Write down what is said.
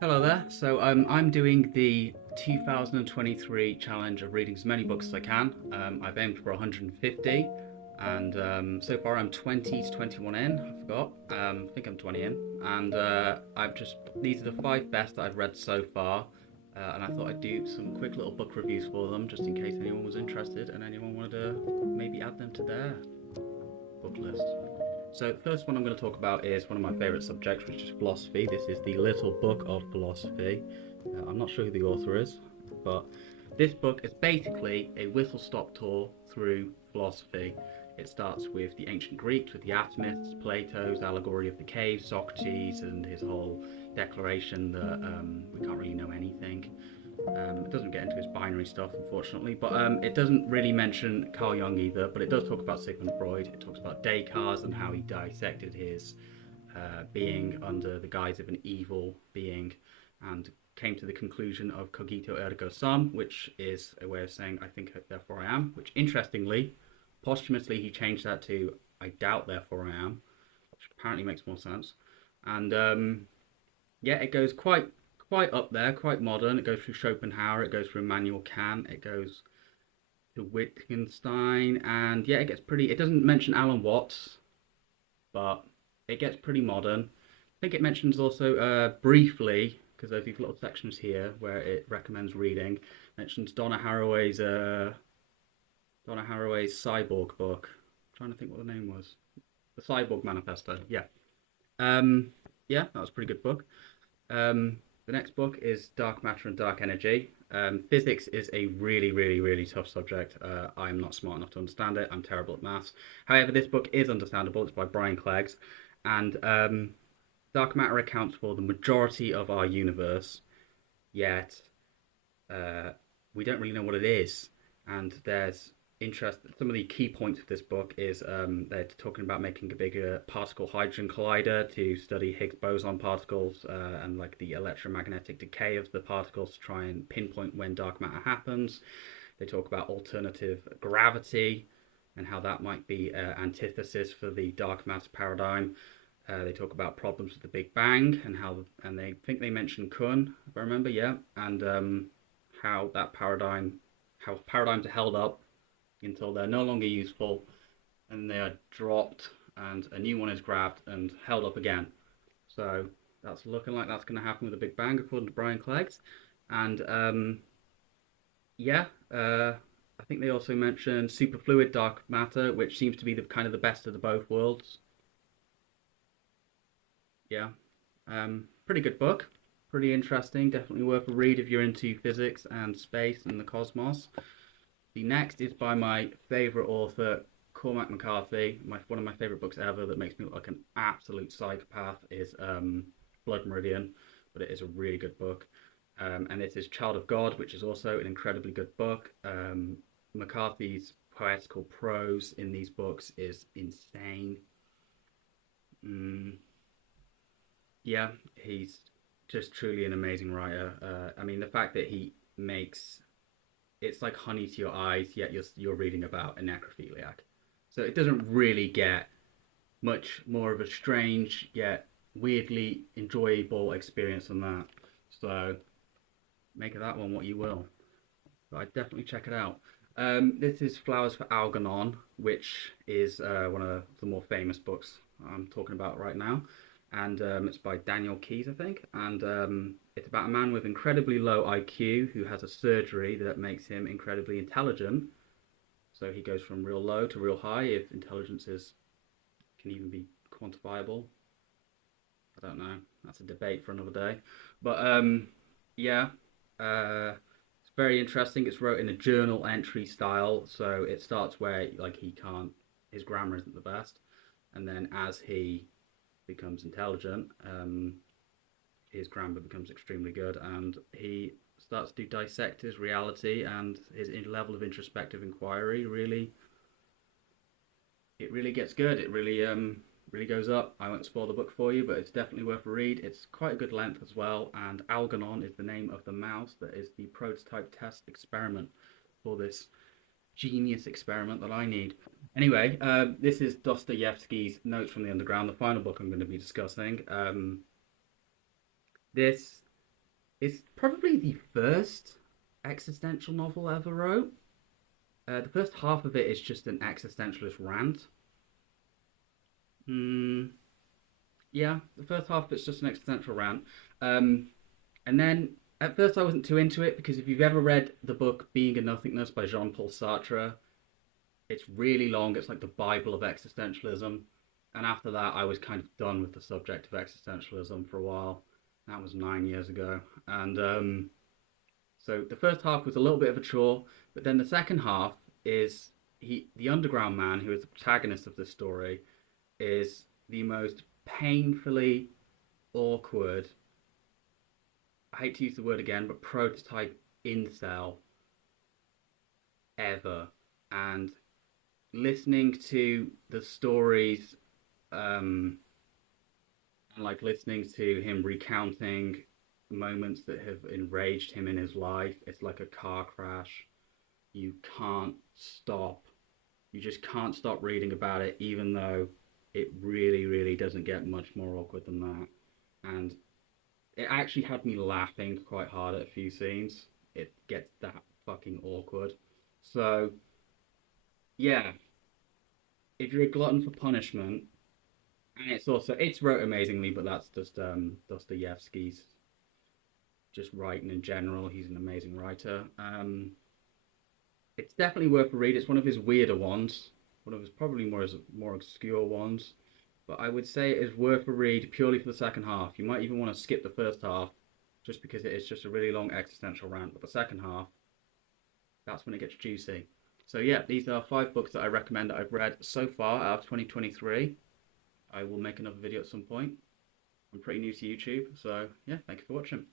Hello there. I'm doing the 2023 challenge of reading as many books as I can. I've aimed for 150, and so far I'm 20 to 21 in. I forgot. I think I'm 20 in, and these are the five best that I've read so far. And I thought I'd do some quick little book reviews for them, just in case anyone was interested and anyone wanted to maybe add them to their book list. So the first one I'm going to talk about is one of my favourite subjects, which is philosophy. This is the Little Book of Philosophy. I'm not sure who the author is, but this book is basically a whistle-stop tour through philosophy. It starts with the ancient Greeks, with the atomists, Plato's allegory of the cave, Socrates, and his whole declaration that we can't really know anything. It doesn't get into his binary stuff, unfortunately, but it doesn't really mention Carl Jung either. But it does talk about Sigmund Freud. It talks about Descartes and how he dissected his being under the guise of an evil being, and came to the conclusion of cogito ergo sum, which is a way of saying I think therefore I am. Which, interestingly, posthumously he changed that to I doubt therefore I am, which apparently makes more sense. And yeah, it goes quite up there, quite modern. It goes through Schopenhauer, it goes through Immanuel Kant, it goes to Wittgenstein, and yeah, it gets pretty. It doesn't mention Alan Watts, but it gets pretty modern. I think it mentions also briefly, because there's these little sections here where it recommends reading. Mentions Donna Haraway's Cyborg book. I'm trying to think what the name was. The Cyborg Manifesto. Yeah. Yeah, that was a pretty good book. The next book is Dark Matter and Dark Energy. Physics is a really tough subject. I'm not smart enough to understand it. I'm terrible at maths. However, this book is understandable. It's by Brian Clegg. And Dark Matter accounts for the majority of our universe, yet we don't really know what it is. And there's interest. Some of the key points of this book is they're talking about making a bigger particle hydrogen collider to study Higgs boson particles and like the electromagnetic decay of the particles to try and pinpoint when dark matter happens. They talk about alternative gravity and how that might be antithesis for the dark matter paradigm. They talk about problems with the Big Bang and they think they mentioned Kuhn, if I remember, yeah, and how paradigms are held up until they're no longer useful and they are dropped and a new one is grabbed and held up again. So that's looking like that's going to happen with the Big Bang, according to Brian Clegg. And yeah, I think they also mentioned superfluid dark matter, which seems to be the kind of the best of the both worlds. Yeah, pretty good book, pretty interesting, definitely worth a read if you're into physics and space and the cosmos. The next is by my favourite author, Cormac McCarthy. One of my favourite books ever that makes me look like an absolute psychopath is Blood Meridian, but it is a really good book. And it is Child of God, which is also an incredibly good book. McCarthy's poetical prose in these books is insane. Yeah, he's just truly an amazing writer. I mean, the fact that he makes it's like honey to your eyes, yet you're reading about a necrophiliac. So it doesn't really get much more of a strange yet weirdly enjoyable experience than that. So make of that one what you will. But I'd definitely check it out. This is Flowers for Algonon, which is one of the more famous books I'm talking about right now. And it's by Daniel Keyes, I think. And it's about a man with incredibly low IQ who has a surgery that makes him incredibly intelligent. So he goes from real low to real high, if intelligence can even be quantifiable. I don't know. That's a debate for another day. But yeah, it's very interesting. It's wrote in a journal entry style, so it starts where like his grammar isn't the best, and then as he becomes intelligent, his grammar becomes extremely good, and he starts to dissect his reality and his level of introspective inquiry. It really gets good. It really goes up. I won't spoil the book for you, but it's definitely worth a read. It's quite a good length as well, and Algonon is the name of the mouse that is the prototype test experiment for this genius experiment that I need. Anyway, this is Dostoevsky's Notes from the Underground, the final book I'm going to be discussing. This It's probably the first existential novel I ever wrote. The first half of it is just an existentialist rant. Mm, yeah, the first half of it's just an existential rant. Um, and then at first I wasn't too into it because if you've ever read the book Being and Nothingness by Jean-Paul Sartre, it's really long. It's like the Bible of existentialism. And after that, I was kind of done with the subject of existentialism for a while. That was 9 years ago. And so the first half was a little bit of a chore, but then the second half is the underground man, who is the protagonist of this story, is the most painfully awkward. I hate to use the word again, but prototype incel ever. And listening to the stories, and like listening to him recounting moments that have enraged him in his life, it's like a car crash. You can't stop. You just can't stop reading about it, even though it really, really doesn't get much more awkward than that. And it actually had me laughing quite hard at a few scenes. It gets that fucking awkward. So, yeah, if you're a glutton for punishment, and it's wrote amazingly, but that's just Dostoevsky's just writing in general. He's an amazing writer. It's definitely worth a read. It's one of his weirder ones, one of his probably more obscure ones. But I would say it is worth a read purely for the second half. You might even want to skip the first half, just because it is just a really long existential rant. But the second half, that's when it gets juicy. So yeah, these are 5 books that I recommend that I've read so far out of 2023. I will make another video at some point. I'm pretty new to YouTube, so yeah, thank you for watching.